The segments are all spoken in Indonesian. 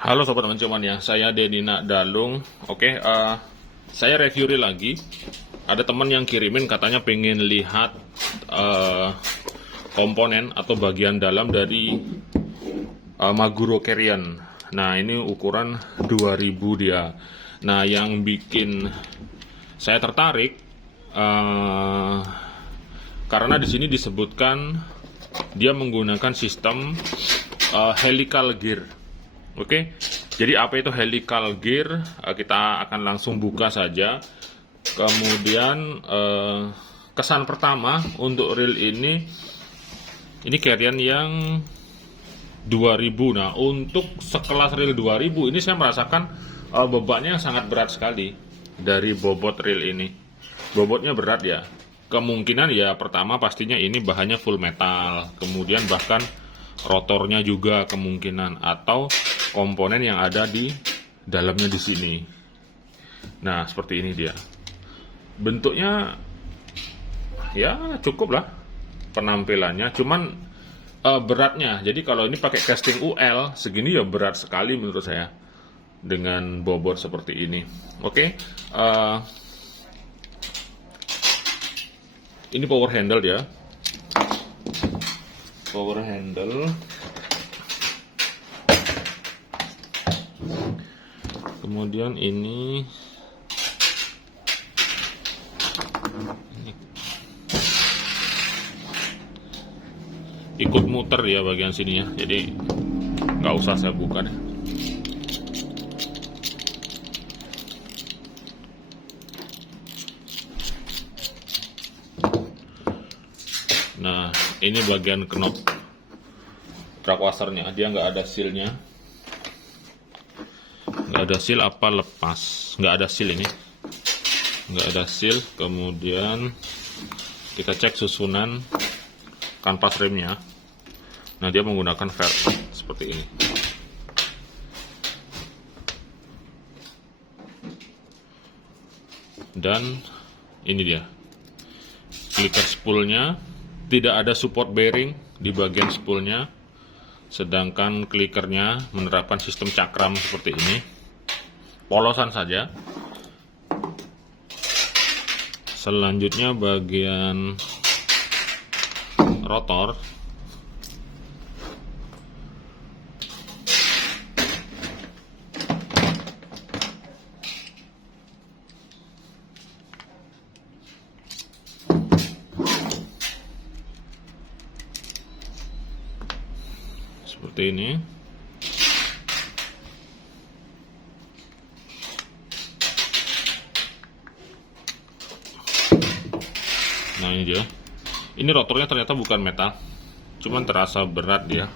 Halo sobat mencuman ya, saya Denina Dalung. Oke, saya review real lagi. Ada teman yang kirimin katanya pengen lihat komponen atau bagian dalam dari Maguro Carrion. Nah, ini ukuran 2000 dia. Nah, yang bikin saya tertarik karena di sini disebutkan dia menggunakan sistem helical gear. Oke, jadi apa itu helical gear? Kita akan langsung buka saja. Kemudian kesan pertama untuk reel ini Carrion yang 2000. Nah, untuk sekelas reel 2000 ini saya merasakan bebannya sangat berat sekali dari bobot reel ini. Bobotnya berat ya. Kemungkinan ya pertama pastinya ini bahannya full metal, kemudian bahkan rotornya juga kemungkinan, atau komponen yang ada di dalamnya di sini. Nah, seperti ini dia. Bentuknya ya cukup lah penampilannya, cuman beratnya. Jadi kalau ini pakai casting UL segini ya berat sekali menurut saya dengan bobot seperti ini. Oke, ini power handle ya. Power handle. Kemudian ini ikut muter ya bagian sininya, jadi nggak usah saya buka deh. Nah, ini bagian knop track washernya, dia nggak ada sealnya. Nggak ada seal apa lepas, nggak ada seal ini, nggak ada seal. Kemudian kita cek susunan kanvas remnya. Nah, dia menggunakan velg seperti ini. Dan ini dia clicker spoolnya. Tidak ada support bearing di bagian spoolnya, sedangkan clickernya menerapkan sistem cakram seperti ini, polosan saja. Selanjutnya bagian rotor. Seperti ini. Nah, ini dia. Ini rotornya ternyata bukan metal, cuman terasa berat dia.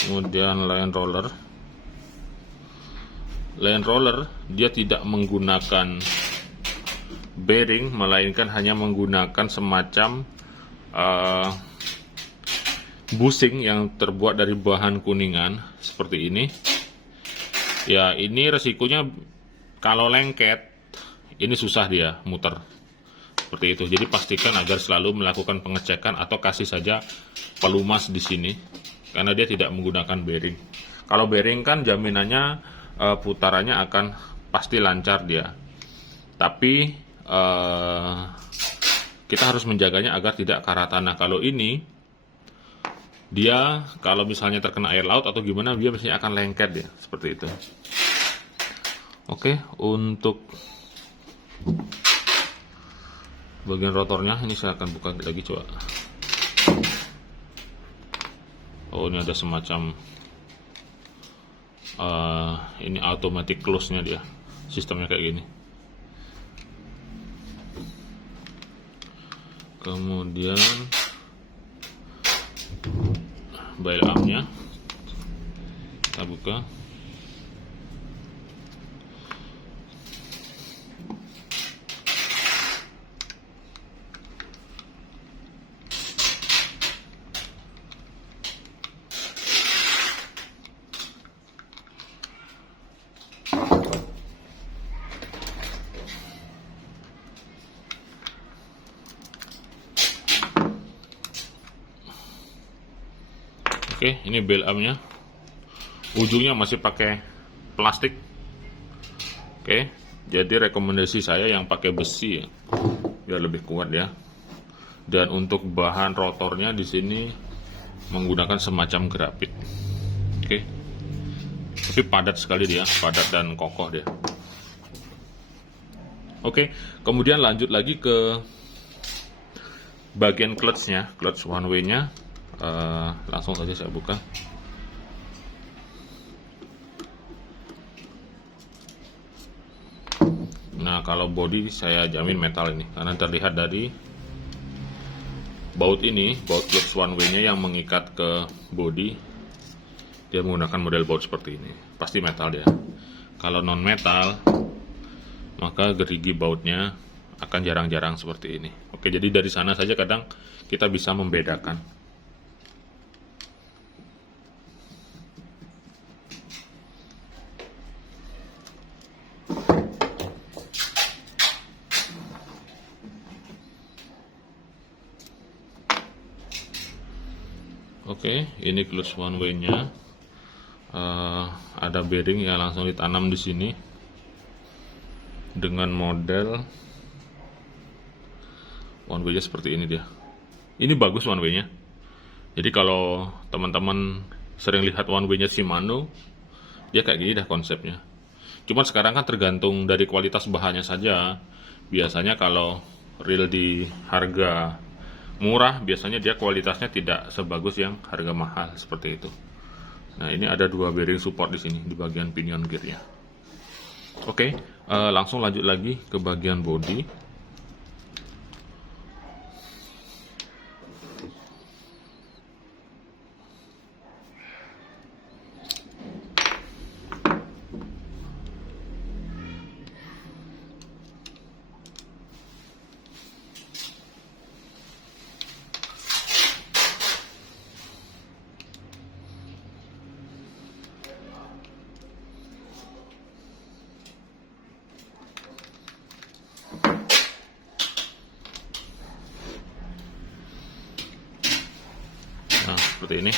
Kemudian line roller. Line roller dia tidak menggunakan bearing, melainkan hanya menggunakan semacam bushing yang terbuat dari bahan kuningan seperti ini. Ya, ini resikonya kalau lengket, ini susah dia muter seperti itu. Jadi pastikan agar selalu melakukan pengecekan atau kasih saja pelumas di sini, karena dia tidak menggunakan bearing. Kalau bearing kan jaminannya putarannya akan pasti lancar dia. Tapi kita harus menjaganya agar tidak karat tanah. Kalau ini dia kalau misalnya terkena air laut atau gimana, dia biasanya akan lengket ya, seperti itu. Oke, untuk bagian rotornya ini saya akan buka lagi, coba. Oh, ini ada semacam ini automatic close-nya dia, sistemnya kayak gini. Kemudian bail arm-nya kita buka. Oke, ini bel armnya, ujungnya masih pakai plastik. Oke, jadi rekomendasi saya yang pakai besi ya, biar lebih kuat ya. Dan untuk bahan rotornya di sini menggunakan semacam grafit. Oke, tapi padat sekali dia, padat dan kokoh dia. Oke, kemudian lanjut lagi ke bagian clutch-nya, clutch one way-nya. Langsung saja saya buka. Nah, kalau body saya jamin metal ini, karena terlihat dari baut ini, baut clutch one way-nya yang mengikat ke body, dia menggunakan model baut seperti ini. Pasti metal dia. Kalau non metal, maka gerigi bautnya akan jarang-jarang seperti ini. Oke, jadi dari sana saja kadang kita bisa membedakan. Oke, ini clutch one way-nya. Ada bearing yang langsung ditanam di sini dengan model one way-nya seperti ini dia. Ini bagus one way-nya. Jadi kalau teman-teman sering lihat one way-nya Shimano, dia kayak gini dah konsepnya. Cuma sekarang kan tergantung dari kualitas bahannya saja. Biasanya kalau reel di harga murah, biasanya dia kualitasnya tidak sebagus yang harga mahal seperti itu. Nah, ini ada dua bearing support di sini di bagian pinion gearnya. Oke, langsung lanjut lagi ke bagian body. Nah, seperti ini.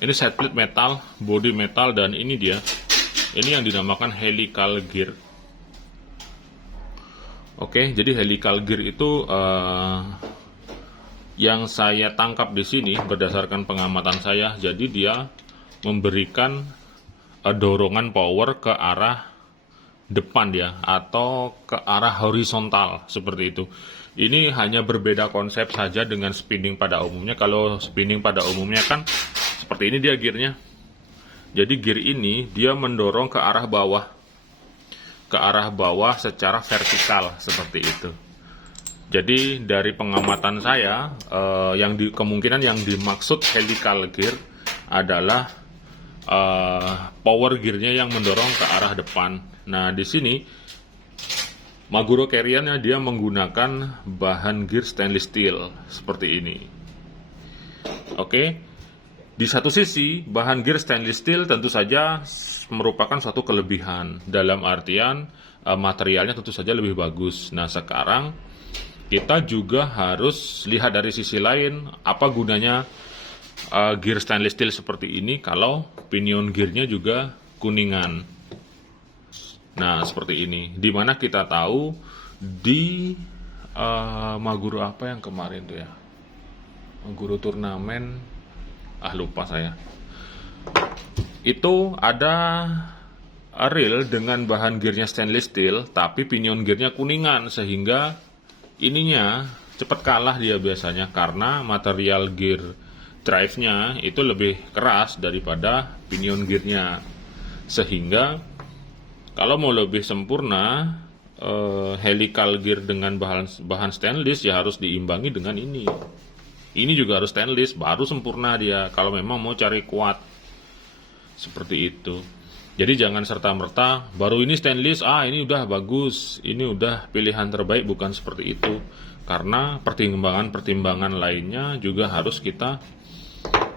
Ini side plate metal, body metal, dan ini dia. Ini yang dinamakan helical gear. Oke, jadi helical gear itu yang saya tangkap di sini berdasarkan pengamatan saya. Jadi dia memberikan dorongan power ke arah depan dia, atau ke arah horizontal seperti itu. Ini hanya berbeda konsep saja dengan spinning pada umumnya. Kalau spinning pada umumnya kan seperti ini dia gearnya. Jadi gear ini dia mendorong ke arah bawah secara vertikal seperti itu. Jadi dari pengamatan saya, kemungkinan yang dimaksud helical gear adalah power gearnya yang mendorong ke arah depan. Nah, di sini Maguro carrier-nya dia menggunakan bahan gear stainless steel seperti ini. Oke, di satu sisi bahan gear stainless steel tentu saja merupakan suatu kelebihan, dalam artian materialnya tentu saja lebih bagus. Nah, sekarang kita juga harus lihat dari sisi lain, apa gunanya gear stainless steel seperti ini kalau pinion gearnya juga kuningan. Nah, seperti ini. Dimana kita tahu di Maguro apa yang kemarin tuh ya, Maguro turnamen, lupa saya. Itu ada reel dengan bahan gearnya stainless steel, tapi pinion gearnya kuningan, sehingga ininya cepat kalah dia biasanya, karena material gear drive-nya itu lebih keras daripada pinion gearnya. Sehingga kalau mau lebih sempurna, helical gear dengan bahan stainless ya harus diimbangi dengan ini. Ini juga harus stainless, baru sempurna dia kalau memang mau cari kuat. Seperti itu. Jadi jangan serta-merta baru ini stainless, ini udah bagus, ini udah pilihan terbaik, bukan seperti itu. Karena pertimbangan-pertimbangan lainnya juga harus kita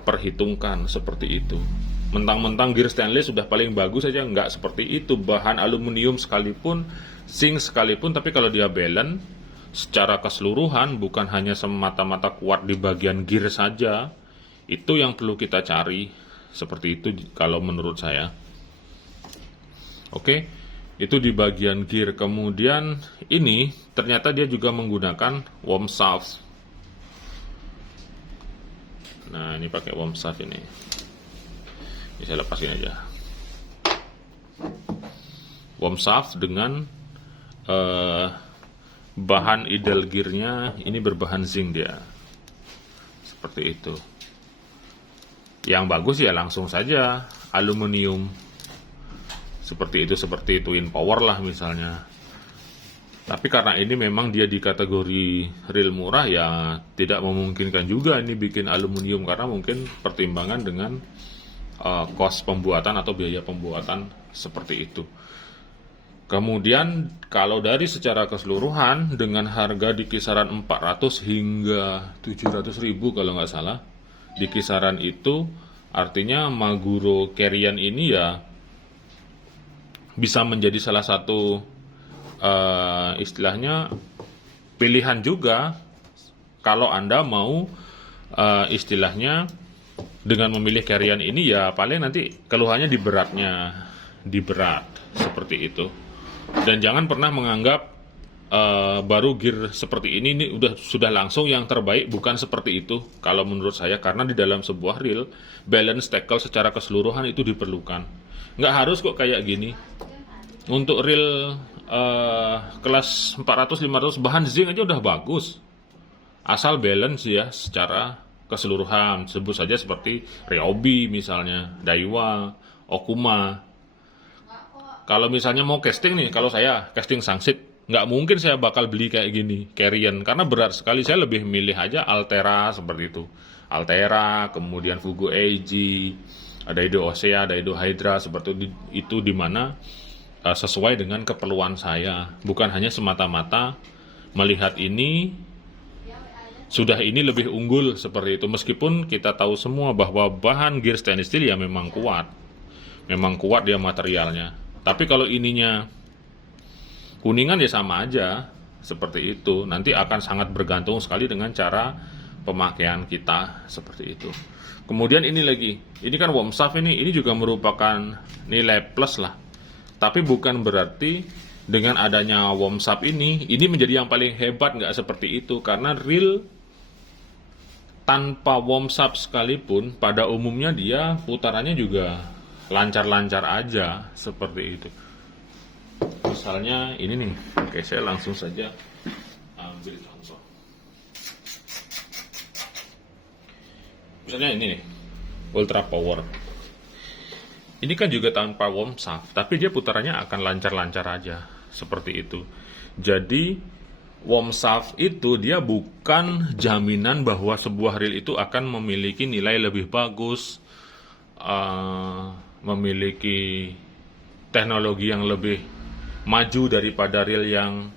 perhitungkan seperti itu. Mentang-mentang gear stainless sudah paling bagus saja, nggak seperti itu. Bahan aluminium sekalipun, zinc sekalipun, tapi kalau dia balance secara keseluruhan, bukan hanya semata-mata kuat di bagian gear saja, Itu yang perlu kita cari, seperti itu kalau menurut saya. Oke, itu di bagian gear. Kemudian ini ternyata dia juga menggunakan worm shaft. Nah, ini pakai worm shaft ini. Ini saya lepasin aja. Worm shaft dengan bahan idle gearnya ini berbahan zinc dia. Seperti itu. Yang bagus ya langsung saja aluminium. Seperti itu Twin Power lah misalnya. Tapi karena ini memang dia di kategori reel murah, ya tidak memungkinkan juga ini bikin aluminium, karena mungkin pertimbangan dengan cost pembuatan atau biaya pembuatan seperti itu. Kemudian kalau dari secara keseluruhan dengan harga di kisaran 400 hingga 700 ribu kalau nggak salah, di kisaran itu artinya Maguro Carrion ini ya bisa menjadi salah satu istilahnya pilihan juga kalau Anda mau istilahnya dengan memilih Carrion ini, ya paling nanti keluhannya di berat seperti itu. Dan jangan pernah menganggap baru gear seperti ini sudah langsung yang terbaik, bukan seperti itu kalau menurut saya, karena di dalam sebuah reel balance tackle secara keseluruhan itu diperlukan. Nggak harus kok kayak gini. Untuk reel kelas 400-500 bahan zinc aja udah bagus, asal balance ya secara keseluruhan. Sebut saja seperti Ryobi misalnya, Daiwa, Okuma. Kalau misalnya mau casting nih, kalau saya casting Sangsit, nggak mungkin saya bakal beli kayak gini Carrion, karena berat sekali. Saya lebih milih aja Altera seperti itu. Altera, kemudian Fugo Eiji, Daido Osea, Daido Hydra, seperti itu, di mana sesuai dengan keperluan saya. Bukan hanya semata-mata melihat ini ini lebih unggul seperti itu. Meskipun kita tahu semua bahwa bahan gear stainless steel ya memang kuat dia materialnya. Tapi kalau ininya kuningan ya sama aja seperti itu. Nanti akan sangat bergantung sekali dengan cara pemakaian kita seperti itu. Kemudian ini lagi, ini kan worm shaft ini juga merupakan nilai plus lah. Tapi bukan berarti dengan adanya worm shaft ini menjadi yang paling hebat, nggak seperti itu. Karena reel tanpa worm shaft sekalipun pada umumnya dia putarannya juga lancar-lancar aja seperti itu. Misalnya ini nih, oke, saya langsung saja ambil contoh. Misalnya ini nih, Ultra Power. Ini kan juga tanpa worm shaft, tapi dia putarannya akan lancar-lancar aja, seperti itu. Jadi, worm shaft itu dia bukan jaminan bahwa sebuah reel itu akan memiliki nilai lebih bagus, memiliki teknologi yang lebih maju daripada reel yang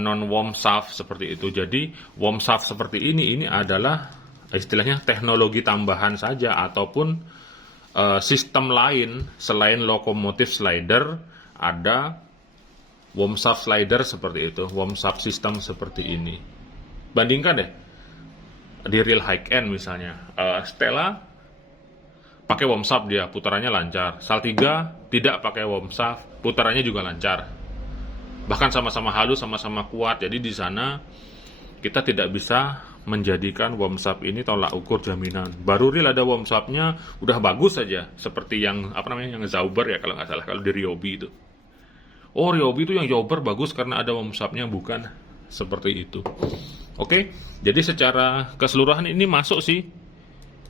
non-worm shaft seperti itu. Jadi, worm shaft seperti ini adalah istilahnya teknologi tambahan saja, ataupun sistem lain selain lokomotif slider. Ada worm shaft slider seperti itu, worm shaft system seperti ini. Bandingkan deh di reel high end misalnya, Stella pakai worm shaft, dia putarannya lancar. Saltiga tidak pakai worm shaft, putarannya juga lancar. Bahkan sama-sama halus, sama-sama kuat. Jadi di sana kita tidak bisa menjadikan worm shaft ini tolak ukur jaminan. Baru reel ada worm shaftnya udah bagus saja, seperti yang yang Zauber ya kalau nggak salah, kalau di Ryobi itu. Oh, Ryobi itu yang Zauber bagus karena ada worm shaftnya, bukan seperti itu. Oke, jadi secara keseluruhan ini masuk sih.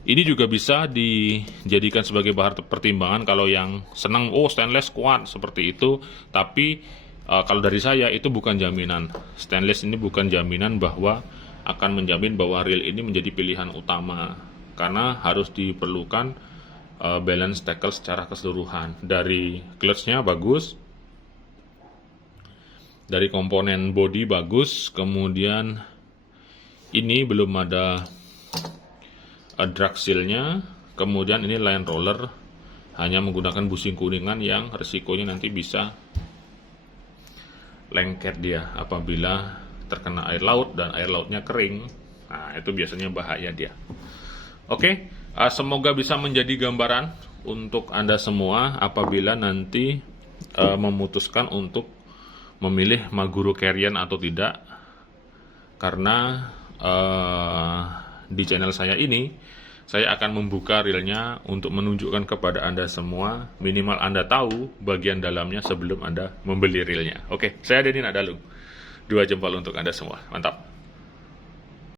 Ini juga bisa dijadikan sebagai bahan pertimbangan kalau yang senang stainless kuat seperti itu. Tapi kalau dari saya itu bukan jaminan. Stainless ini bukan jaminan bahwa akan menjamin bahwa reel ini menjadi pilihan utama, karena harus diperlukan balance tackle secara keseluruhan. Dari clutch-nya bagus, dari komponen body bagus, kemudian ini belum ada drag seal-nya, kemudian ini line roller hanya menggunakan busing kuningan yang resikonya nanti bisa lengket dia apabila terkena air laut dan air lautnya kering. Nah, itu biasanya bahaya dia. Oke, semoga bisa menjadi gambaran untuk Anda semua apabila nanti memutuskan untuk memilih Maguro Carrion atau tidak. Karena di channel saya ini, saya akan membuka realnya untuk menunjukkan kepada Anda semua, minimal Anda tahu bagian dalamnya sebelum Anda membeli realnya. Oke, saya Denny Nadalung. 2 jempol untuk Anda semua. Mantap.